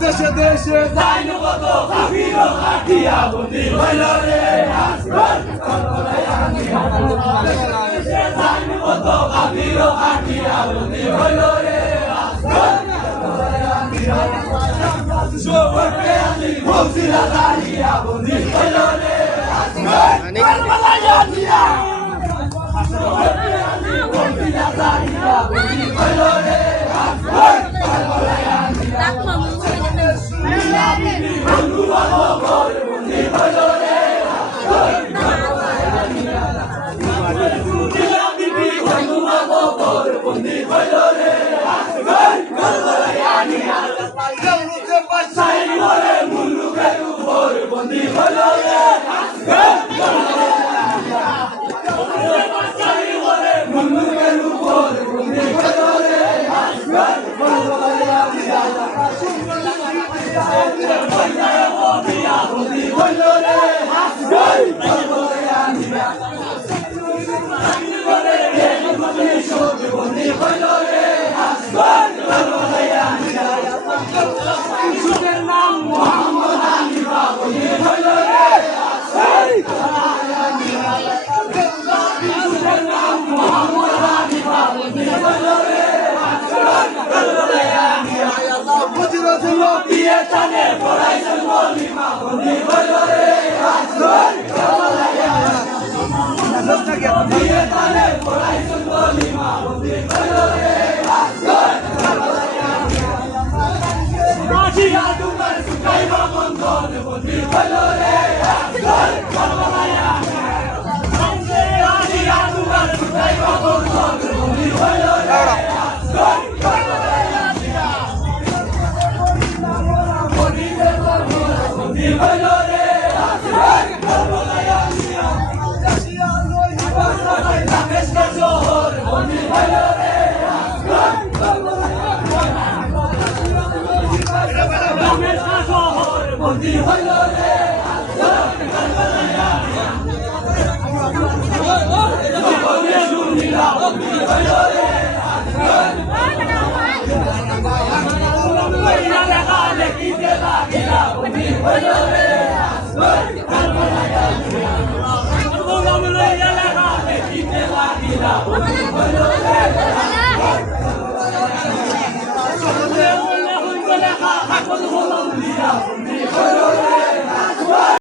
দেশে দেশে যাইন কত কাফির কাটিয়া বন্দি হইল রে দেশে যাইন কত কাফির কাটিয়া বন্দি হইল রে সোবরে আলী ফৌজিরা দাঁড়িয়া বন্দি হইল রে কারবালা জানিয়া সোবরে আলী ফৌজিরা দাঁড়িয়া বন্দি হইল রে কারবালা জানিয়া বন্ধু বান্ধব বন্দি হইল রে বন্ধু বান্ধব বন্দি হইল রে মুলুকের উপর বন্দি হইল রে মুলুকের উপর বন্দি হইল রে বন্দি হইল রে বন্দি হইল রে সুখের নাম মোহাম্মদ হানিফা বন্দি হইল রে সুখের নাম মোহাম্মদ হানিফা বন্দি হইল রে দিয়ে টানে পড়াইছেন মলিমা বন্দি হইল রে দিয়ে টানে পড়াইছেন মলিমা বন্দি হইল রে রাশিয়া ডুবার সুকাইবা বন্ধন বন্দি হইল রে রাশিয়া ডুবার সুকাইবা বন্ধন বন্দি হইল রে বন্দি হইল রে দামেস্কের শহর বন্দি হইল রে দামেস্কের শহর বন্দি হইল রে শুনিলা বন্দি হইল রে লেখা লেখিতে লাগিলা বন্দি হইল রে লেখা লেখিতে লাগিলা বন্দি হইল রে